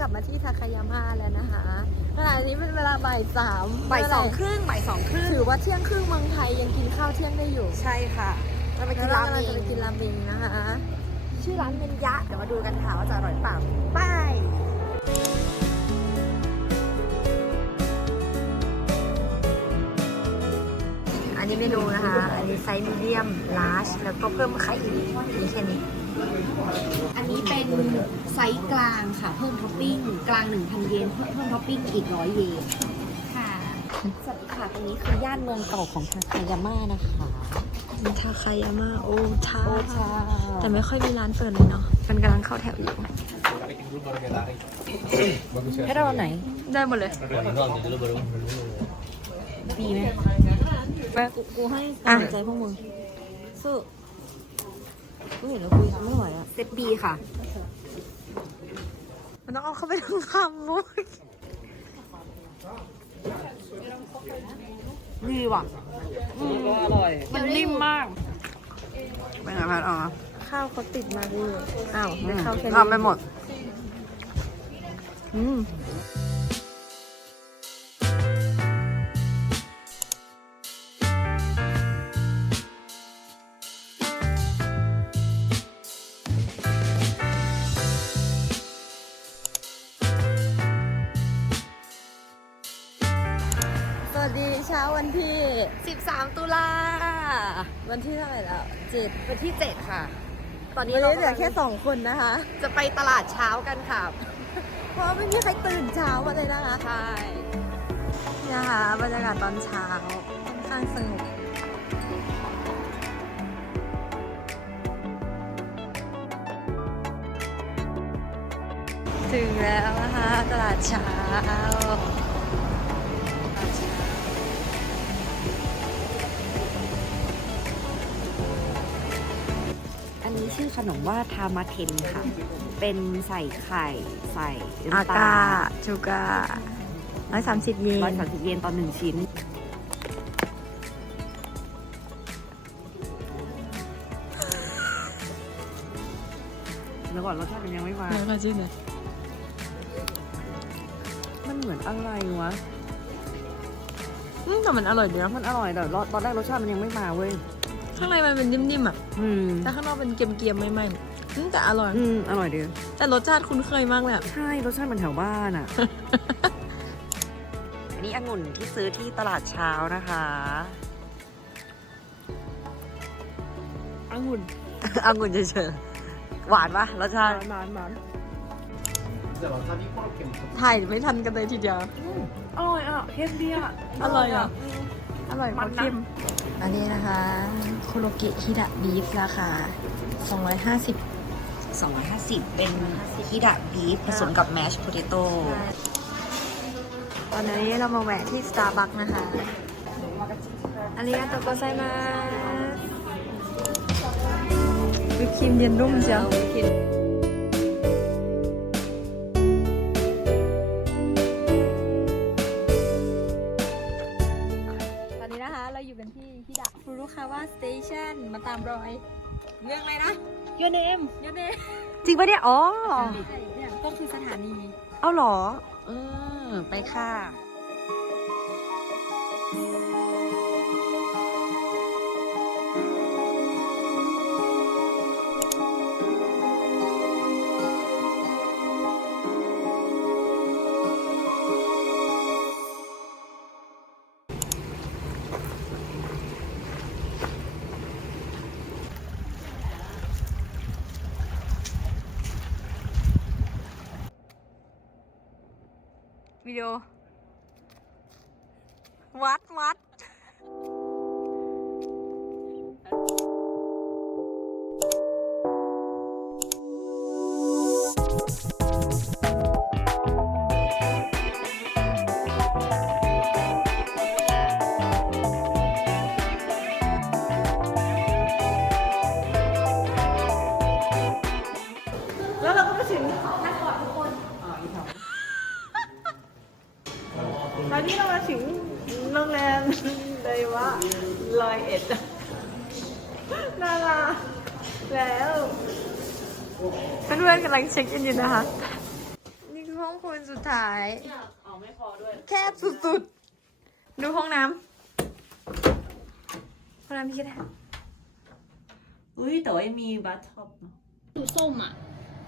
กลับมาที่ทาคายาม่าแล้วนะคะขณะนี้เป็นเวลาบ่ายสามบ่ายสองครึ่งบ่ายสองครึ่งถือว่าเที่ยงครึ่งเมืองไทยยังกินข้าวเที่ยงได้อยู่ ใช่ค่ะเราไปกินแล้วราเราเมกำลังจะไปงกินราเมงนะคะ ชื่อร้านเมนยะ เดี๋ยวมาดูกันค่ะว่าจะอร่อยหรือเปล่าไปอันนี้เมนูนะคะ อันนี้ไซส์มีเดียมลาร์จแล้วก็เพิ่มไข่อีกนี่แค่นี้ อันนี้เป็นไซส์กลางค่ะ เพิ่มท็อปปิ้งกลาง 1,000 เยน เพิ่มเพิ่มท็อปปิ้งอีก100เยน ค่ะสวัสดีค่ะตรงนี้คือย่านเมืองเก่าของทาคายาม่านะคะมีทาคายาม่าโอชา โอชาแต่ไม่ค่อยมีร้านเปิดเลยเนาะ มันกำลังเข้าแถวอยู่ ให้เราเอาไหน ได้หมดเลย ดีไหมแม่กูกูให้กำลังใจพวกมึงสู้ กูเห็นแล้วคุยทำไม่ไหวอะเซตบีค่ะ มันต้องเอาเข้าไปทั้งคำมุ้ยดีว่ะอร่อย มันนิ่มมากไปไหนพัดอ๋อข้าวเขาติดมาดิอ้าวไม่เข้าแค่นี้เอาไปหมด อืม สวัสดีเช้าวันที่ 13 ตุลาวันที่เท่าไหร่แล้วเจ็ดวันที่ 7 ค่ะ ตอนนี้วันเรานี้เหลือแค่สองคนนะคะ จะไปตลาดเช้ากันค่ะ เพราะไม่มีใครตื่นเช้ามาเลยนะคะ ใช่นี่นะคะบรรยากาศตอนเช้าค่อนข้างสงบถึงแล้วนะคะตลาดเช้า นนี้ชื่อขนมว่าทามาเทนค่ะ เป็นใส่ไข่ใส่อาน้ำตกาลชูการ้อยสามสิบเยนร้อยสามสิบเยนต่อหนึ่งชิ้น แล้วก่อนรสชาติมันยังไม่มาแล้วก็ชื่อไหนมันเหมือนอะไรวะอืมแต่มันอร่อยดีนะมันอร่อยแต่ตอนแรกรสชาติมันยังไม่มาเว้ย ข้างในมันเป็นนิ่มๆอะอืมแต่ข้างนอกเป็นเกรียมๆไม่ๆอืมแต่อร่อย อืมอร่อยดีแต่รสชาติคุ้นเคยมากเลยอะใช่รสชาติมันแถวบ้านอะ อันนี้องุ่นที่ซื้อที่ตลาดเช้านะคะ องุ่นองุ่นเฉยๆหวานปะรสชาติ หวานหวานถ่ายไม่ทันกันเลยทีเดียว อร่อยอะเค็มดีอะอร่อยอะ อร่อยมัมากนนะเข้มอันนี้นะคะ โคโลเกะฮิดะบีฟราคา 250 250 เป็นฮิดะบีฟผสมกับแมชโพเตโต้ตอนนี้เรามาแวะที่สตาร์บัคนะคะอันนี้โตโกไซมาวิปครีมเย็นรุ่มเชีย เราอยู่กันที่ฮิดะฟูรุคาวะสเตชันมาตามรอย เรื่องอะไรนะยูเนมยูเนมจริงปะเนี่ย อ๋อ ใช่เนี่ยก็คือสถานี เอาเหรอเออไปค่ะ วิดีโอ วัดวัด ถึงโรงแรมเลยว่าลอยเอ็ดน่ารักแล้วเพื่อนๆกำลังเช็คอินอยู่นะคะ นี่คือห้องวันสุดท้าย เอาไม่พอด้วย แคบสุดๆ ดูห้องน้ำห้องน้ำพี่ก็ได้อุ้ยแต่ว่ายังมีบัตท็อปเนาะดูส้มอะ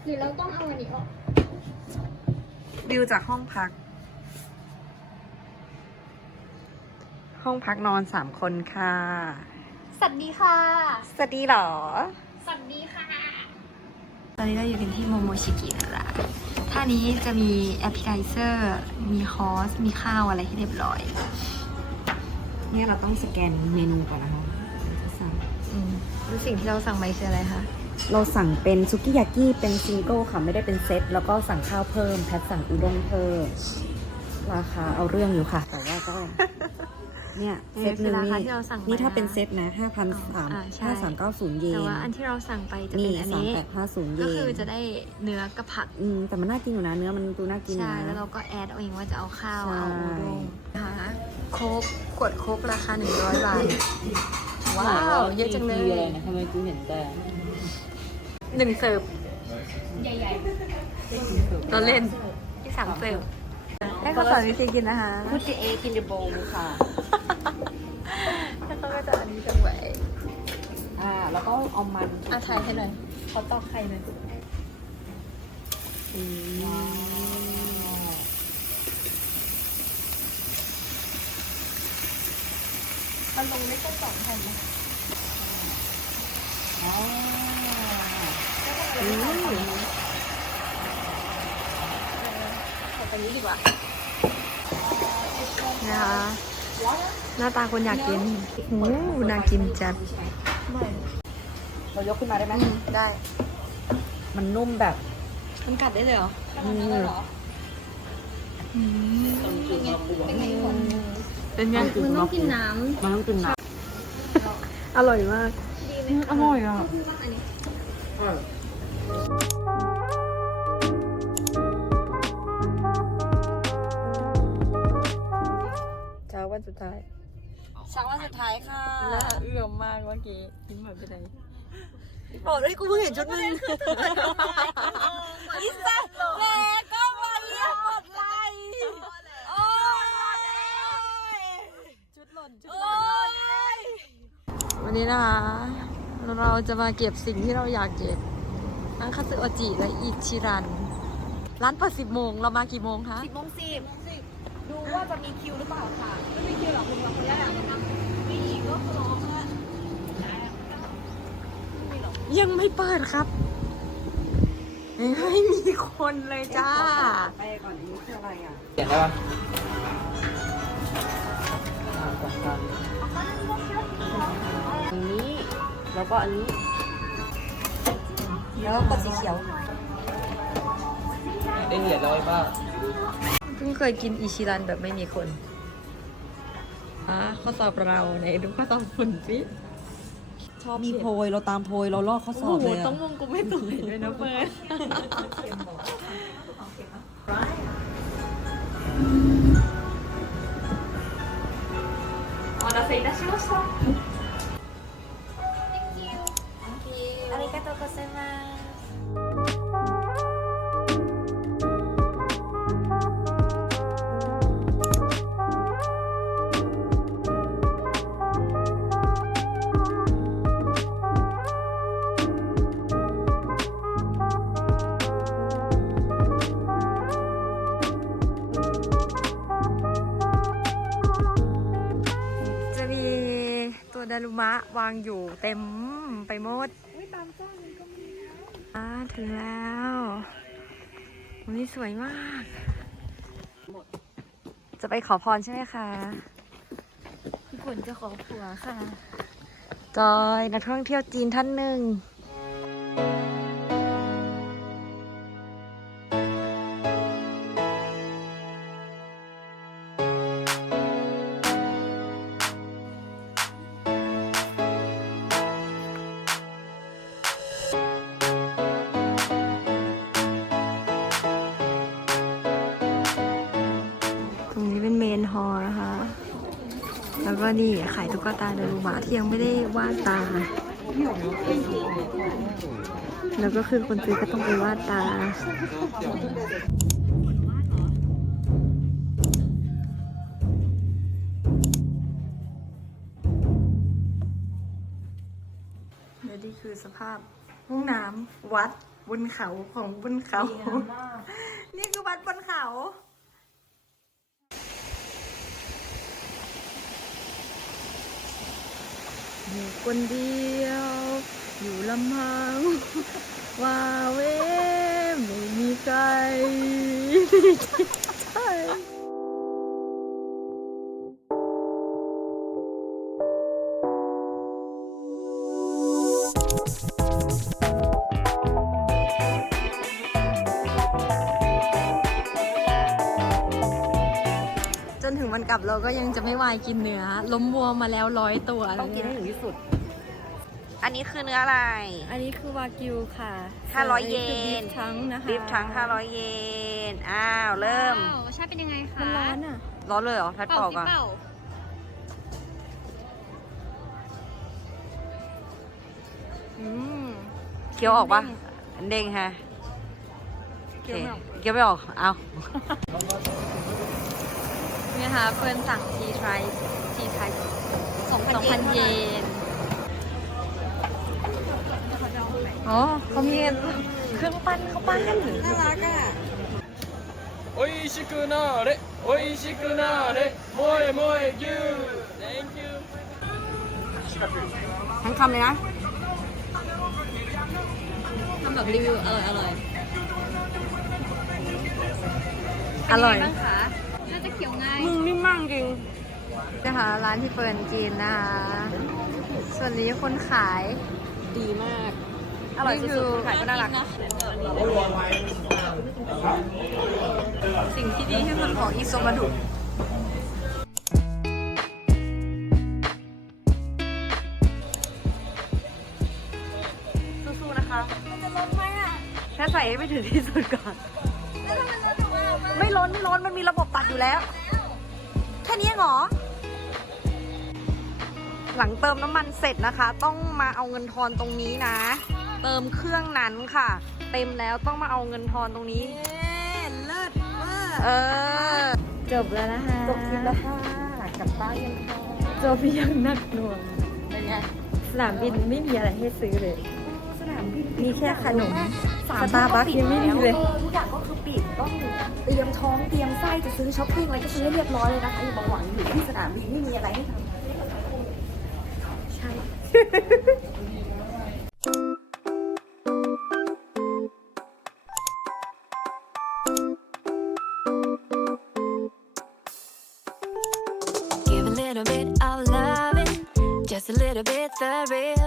หรือเราต้องเอาอันนี้ออกวิวจากห้องพัก ห้องพักนอนสามคนค่ะ สวัสดีค่ะ สวัสดีเหรอ สวัสดีค่ะ ตอนนี้เราอยู่กันที่โมโมชิกินะละท่านี้จะมีแอปเปิลไเซอร์ มีคอร์สมีข้าวอะไรให้เรียบร้อย เนี่ยเราต้องสแกนเมนูก่อนนะคะเราจะสั่งอืมแล้วสิ่งที่เราสั่งไปคืออะไรคะ เราสั่งเป็นซุกิยากิเป็นซิงเกิลค่ะไม่ได้เป็นเซตแล้วก็สั่งข้าวเพิ่มแพทสั่งอุด้งเพิ่มราคาเอาเรื่องอยู่ค่ะ แต่ว่าก็ เนี่ยนี่เซตหนึ่งคือรานี่คาที่เราสั่งไปนี่ถ้านะเป็นเซตนะห้าพันสามอ่าใช่ห้าสามเก้าศูนย์เยแต่นว่าอันที่เราสั่งไปจะนี่เป็นอันสามนี้แปดห้าศูนย์เยก็นคือจะได้เนื้อกับผักอืมแต่มันน่ากินอยู่นะเนื้อมันดูน่ากินใช่นะแล้วเราก็แอดเอาเองว่าจะเอาข้าวใช่เอาอุด้งนะคะโค้กขวดโค้กราคา100บาทว้าวเยอะจังเลยทำไมกูเห็นแต่หนึ่งเสิร์ฟใหญ่เราเล่นที่สั่งเสิร์ฟให้เขาสอนวิธีกินนะคะพูดจะเอกินเดโบค่ะ แล้วเขาก็จะอันนี้จังไหวอ่า แล้วก็เอามันอาถ่ายให้หน่อยเขาตอกไข่หน่อยอืมมันลงไม่ครบสองแผ่นนะอ๋อเอาไปนี้ดีกว่านะคะ หน้าตาคนอยากกินโอ้โหน่ากินจัด เรายกขึ้นมาได้ไหมได้ มันนุ่มแบบมันกัดได้เลยเหรออืมเป็นไงมันต้องกินน้มันต้องกินน้อร่อยมากำอร่อยอะเช้าวันสุดท้าย เช้าวันสุดท้ายค่ะน่าเอื้อมมากเมื่อกี้ยิ้มเหมือนไปไหนบอกเลยกูเพิ่งเห็นชุดมึงอีสัตว์แม่ก็มาเรียกหมดเลยโอ้ยชุดหล่นชุดหล่นวันนี้นะคะ เราจะมาเก็บสิ่งที่เราอยากเก็บทั้งคาสึโอจิและอิชิรัน ร้านเปิดสิบโมงเรามากี่โมงคะำสิบโมงสิบ ดูว่าจะมีคิวหรือเปล่าค่ะ ไม่มีคิวหรอกคุณกับคนแรกมีอีกก็รอค่ะยังไม่เปิดครับ ไม่มีคนเลยจ้า ไปก่อนอันนี้คืออะไรอะเห็นได้ปะอ่าสำคัญอันนี้ แล้วก็อันนี้ แล้วก็กดสีเขียว ได้เหรียญร้อยบ้างเพิ่งเคยกินอิชิรันแบบไม่มีคนอ่ะข้อสอบเราไหนดูข้อสอบฝุ่นสิชอบ มีโพย เราตามโพย เราลอกข้อส โอ้ อบ โห เลย ต้ อ่ะ องมงกูไม่ตกเลยด้วยนะเฟิร์นお待たせいたしました。ありがとうございます。 ดารุมะวางอยู่เต็มไปหมดอ่าถึงแล้ววันนี้สวยมาก จะไปขอพรใช่ไหมคะพี่ฝนจะขอผัวค่ะ จอยนักท่องเที่ยวจีนท่านหนึ่ง นี่ขายตุ๊กตาเดรูมาที่ยังไม่ได้วาดตา แล้วก็คือคนซื้อก็ต้องไปวาดตา และนี่คือสภาพห้องน้ำวัดบนเขาของบนเขา นี่คือวัดบนเขา อยู่คนเดียว อยู่ลำพังว่าเว้ไม่มีใคร กลับเราก็ยังจะไม่วายกินเนื้อ ล้มวัวมาแล้วร้อยตัวต้องกินให้ถึงที่สุด อันนี้คือเนื้ออะไร อันนี้คือวากิวค่ะ500เยนคือบีฟทั้งนะคะบีฟทั้ง500เยน อ้าว เริ่มว้าวรสชาติเป็นยังไงคะ มันร้อนอะ ร้อนเลยเหรอแพทเป่าเป่าสิก่อนเป่าอืมเคี้ยวออกปะเด้งฮะโอเคเคี้ยวไม่ออกเคี้ยวไม่ออก เอา นะคะเฟิร์นสั่งทีไทรทีไทยสองพันเยนอ๋อเขามีเครื่องปั้นเขาปั้นน่ารักอะโอ้ยชิคุนาเรโอ้ยชิคุนาเรโมยมวยยู thank you ทั้งคำเลยนะทำแบบรีวิวอร่อยอร่อยอร่อยนะคะ จะเคี้ยวง่ายมึงนิ่มมากจริงนะคะร้านที่เปิดกินนะคะส่วนนี้คนขายดีมาก อร่อยสุดๆคนขายก็น่ารักสิ่งที่ดีที่สุดของอิโซมาดุสู้ๆนะคะแค่ใส่ให้ไปถึงที่สุดก่อนไม่ ล้นไม่ล้นมันมีระบบตัดอยู่แล้ว แค่นี้เองเหรอ หลังเติมน้ำมันเสร็จนะคะ ต้องมาเอาเงินทอนตรงนี้นะ เติมเครื่องนั้นค่ะ เต็มแล้วต้องมาเอาเงินทอนตรงนี้ เลิศมากเออ จบแล้วนะคะจบคลิปแล้วค่ะกลับบ้านกันค่ะจบยังหนักหน่วงเป็นไง สนามบินไม่มีอะไรให้ซื้อเลยสนา มบินมีแค่ขนมสามสตาร์บัคยังไม่มีเลยออทุกอย่างก็คือปิดต้องเตรียมท้องเตรียมไส้จะซื้อช้อปปิ้งอะไรก็ซื้อให้เรียบร้อยเลยนะคะอย่ามาหวังอยู่ที่สนามบินไม่มีอะไรให้ทำใช่ Give a little bit of loving, just a little bit the real